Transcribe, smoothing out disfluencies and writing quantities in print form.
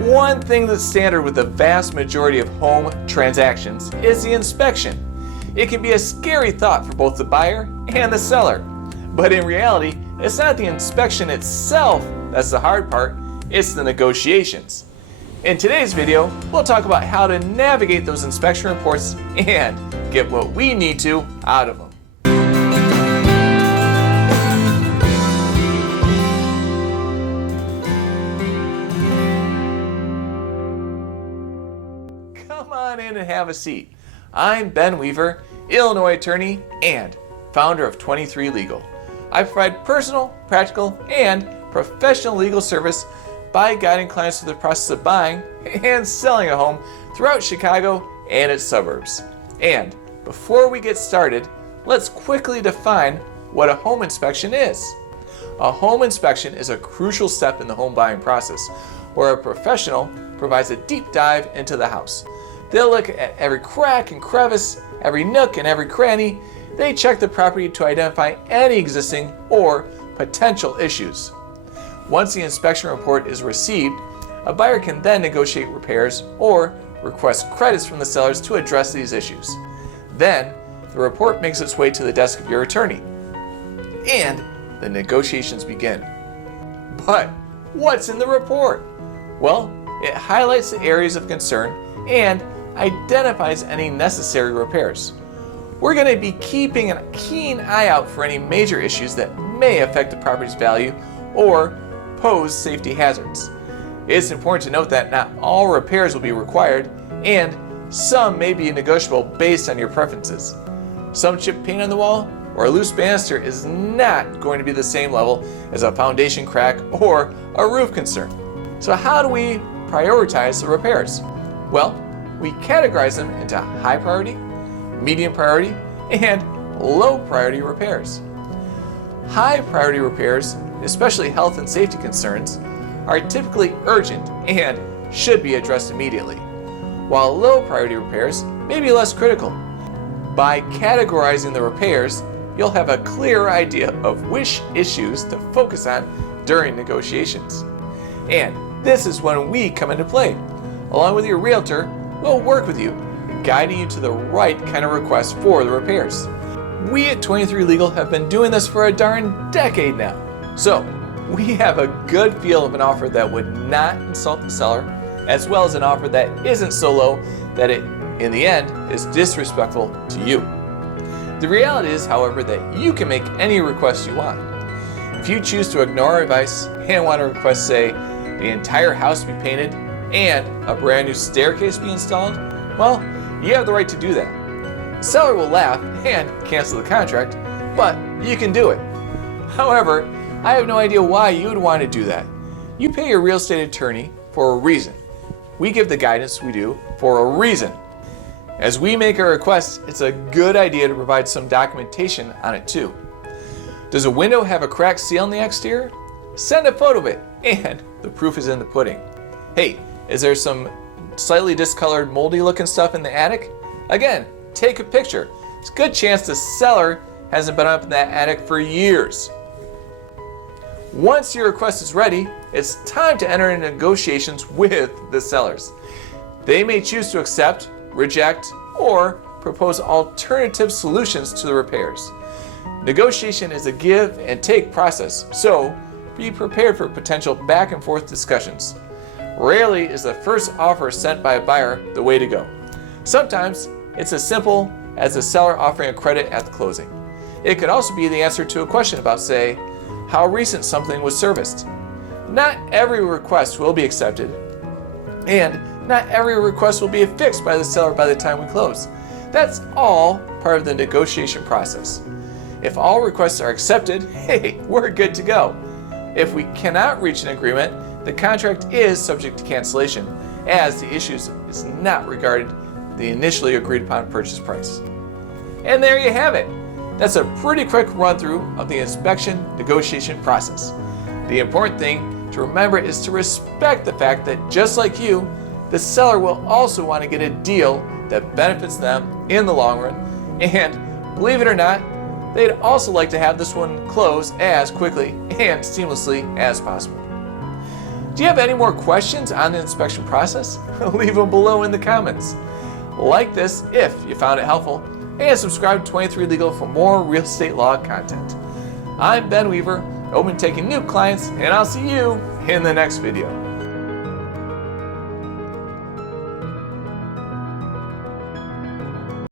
One thing that's standard with the vast majority of home transactions is the inspection. It can be a scary thought for both the buyer and the seller. But in reality, it's not the inspection itself that's the hard part, it's the negotiations. In today's video, we'll talk about how to navigate those inspection reports and get what we need to out of them. Come on in and have a seat. I'm Ben Weaver, Illinois attorney and founder of 23 Legal. I provide personal, practical, and professional legal service by guiding clients through the process of buying and selling a home throughout Chicago and its suburbs. And before we get started, let's quickly define what a home inspection is. A home inspection is a crucial step in the home buying process where a professional provides a deep dive into the house. They'll look at every crack and crevice, every nook and every cranny. They check the property to identify any existing or potential issues. Once the inspection report is received, a buyer can then negotiate repairs or request credits from the sellers to address these issues. Then, the report makes its way to the desk of your attorney, and the negotiations begin. But what's in the report? Well, it highlights the areas of concern and identifies any necessary repairs. We're going to be keeping a keen eye out for any major issues that may affect the property's value or pose safety hazards. It's important to note that not all repairs will be required, and some may be negotiable based on your preferences. Some chipped paint on the wall or a loose banister is not going to be the same level as a foundation crack or a roof concern. So how do we prioritize the repairs? Well, we categorize them into high priority, medium priority, and low priority repairs. High priority repairs, especially health and safety concerns, are typically urgent and should be addressed immediately, while low priority repairs may be less critical. By categorizing the repairs, you'll have a clear idea of which issues to focus on during negotiations. And this is when we come into play. Along with your realtor, we'll work with you, guiding you to the right kind of request for the repairs. We at 23 Legal have been doing this for a darn decade now. So we have a good feel of an offer that would not insult the seller, as well as an offer that isn't so low that it, in the end, is disrespectful to you. The reality is, however, that you can make any request you want. If you choose to ignore our advice and want to request, say, the entire house be painted and a brand new staircase be installed, well, you have the right to do that. The seller will laugh and cancel the contract, but you can do it. However, I have no idea why you would want to do that. You pay your real estate attorney for a reason. We give the guidance we do for a reason. As we make a request, it's a good idea to provide some documentation on it too. Does a window have a cracked seal on the exterior? Send a photo of it, and the proof is in the pudding. Hey, is there some slightly discolored, moldy looking stuff in the attic? Again, take a picture. It's a good chance the seller hasn't been up in that attic for years. Once your request is ready, it's time to enter into negotiations with the sellers. They may choose to accept, reject, or propose alternative solutions to the repairs. Negotiation is a give and take process, so be prepared for potential back and forth discussions. Rarely is the first offer sent by a buyer the way to go. Sometimes it's as simple as the seller offering a credit at the closing. It could also be the answer to a question about, say, how recent something was serviced. Not every request will be accepted, and not every request will be affixed by the seller by the time we close. That's all part of the negotiation process. If all requests are accepted, hey, we're good to go. If we cannot reach an agreement, the contract is subject to cancellation, as the issue is not regarded the initially agreed upon purchase price. And there you have it. That's a pretty quick run through of the inspection negotiation process. The important thing to remember is to respect the fact that just like you, the seller will also want to get a deal that benefits them in the long run, and believe it or not, they'd also like to have this one close as quickly and seamlessly as possible. Do you have any more questions on the inspection process? Leave them below in the comments. Like this if you found it helpful, and subscribe to 23 Legal for more real estate law content. I'm Ben Weaver, open to taking new clients, and I'll see you in the next video.